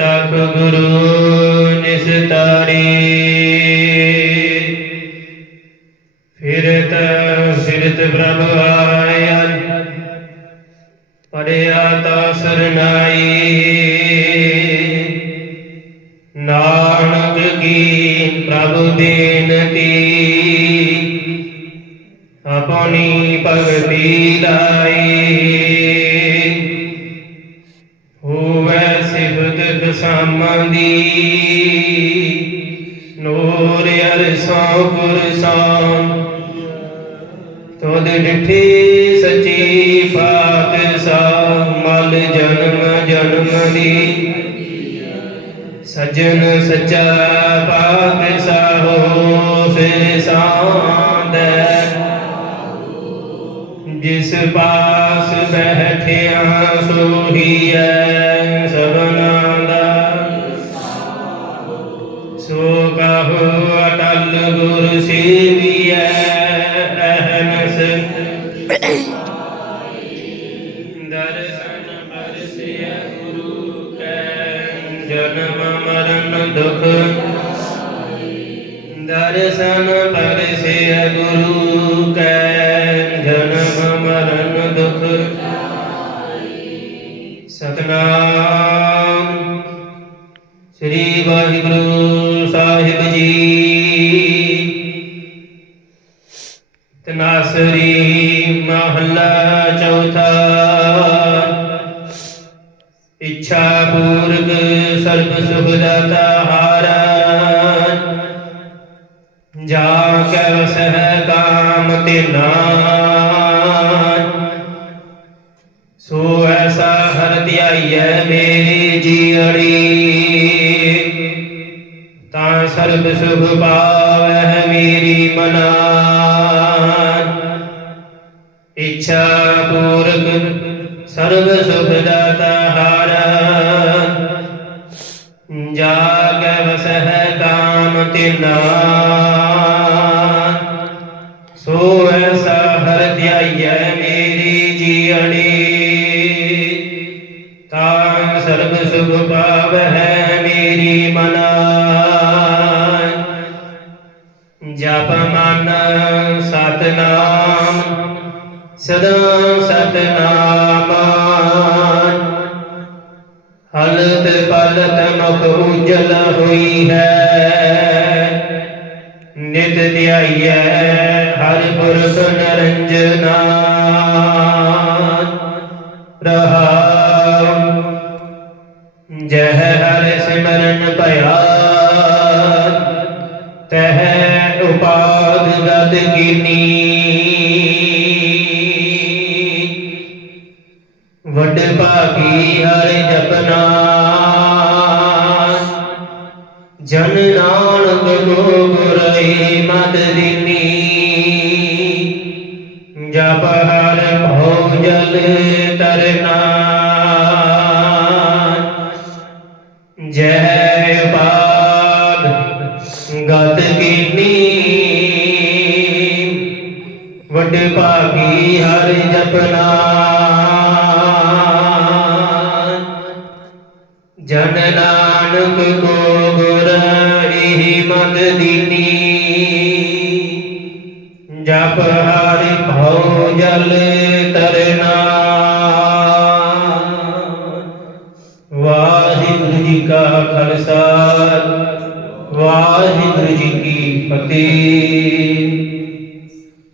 ਤਖ ਗੁਰੂ ਨਿਸਤਾਰੀ ਫਿਰਤ ਫਿਰਤ ਪ੍ਰਭ ਆਇਆ, ਪਰਿਆ ਤਾ ਸਰਨਾਈ। ਨਾਨਕ ਕੀ ਪ੍ਰਭ ਬੇਨਤੀ, ਆਪਣੀ ਭਗਤੀ ਲਾਈ। ਸਿਫਤ ਦਸਾਮਾਂ ਦੀ। ਨੂਰ ਅਰਸੋਂ ਕੁਰਸਾਂ ਤੁਧ ਡਿਠੀ ਸੱਚੀ ਪਾਤਸ਼ਾਹ ਮਲ ਜਨਮ ਜਨਮ ਦੀ। ਸਜਣ ਸੱਚਾ ਪਾਤਸ਼ਾਹ ਹੋ ਸਿਰ ਸਾਂਦੈ ਜਿਸ ਪਾਸ ਬੈਠਿਆ ਸੋਹੀਐ ਜਨਮ ਮਰਨ ਦੁਖ। ਦਰਸ਼ਨ ਪਰਸਿਆ ਗੁਰੂ ਕੈ, ਜਨਮ ਮਰਨ ਦੁਖ। ਸਤਨਾਮ ਸ੍ਰੀ ਵਾਹਿਗੁਰੂ ਸਾਹਿਬ ਜੀ। ਤਨਾਸਰੀ ਮਹੱਲਾ ਚੌਥਾ। ਇੱਛਾ ਪੂਰਕ ਸਰਬ ਸੁਖ ਦਾਤਾ ਜਾ ਕੈ ਵਸਹਿ ਕਾਮ ਤਿਨਾ ਸੋ ਐਸਾ ਹਰ ਧਿਆਈਐ ਮੇਰੀ ਜੀਅੜੀ ਤਾਂ ਸਰਬ ਸੁਖ ਪਾਵਹਿ ਮੇਰੀ ਮਨਾ ਇੱਛਾ ਜਾਗ ਵਸਹਿ ਕਾਮ ਤਿਨਾ ਸੋ ਐਸਾ ਹਰ ਧਿਆਈਐ ਮੇਰੀ ਜੀਅੜੀ ਤਾਂ ਸਰਬ ਸੁਖ ਪਾਵਹਿ ਮੇਰੀ ਮਨਾ ਜਪ ਮਨ ਸਤਨਾਮ ਸਦਾ ਸਤਨਾਮ ਪਲਤ ਉਜਲ ਹੋਈ ਹੈ। ਨਿਤ ਧਿਆਈਐ ਹਰਿ ਪੁਰਖ ਨਰੰਜਨਾ ਰਹਾਉ, ਜਹ ਹਰਿ ਸਿਮਰਨ ਭਇਆ। ਤਹ ਉਪਾਦ ਗਦ ਕੀਨੀ ਵੱਡ ਭਾਗੀ ਹਰਿ ਜਨ ਨਾਨਕ ਕੋ ਗੁਰਈ ਦਿਨੀ। ਜਪ ਹਰ ਭਉ ਜਲ ਤਰਨਾ ਜੈ ਬਾਦ ਗਤ ਕੀਨੀ। ਵੱਡ ਭਾਗੀ ਹਰ ਜਪਨਾ ਜਨ ਨਾਨਕ ਕੋ ਦੀਨੀ ਜਪ ਹਰਿ ਭਉ ਜਲ ਤਰਨਾ ਵਾਹਿਗੁਰੂ ਜੀ ਕਾ ਖਾਲਸਾ ਵਾਹਿਗੁਰੂ ਜੀ ਕੀ ਫਤਿਹ।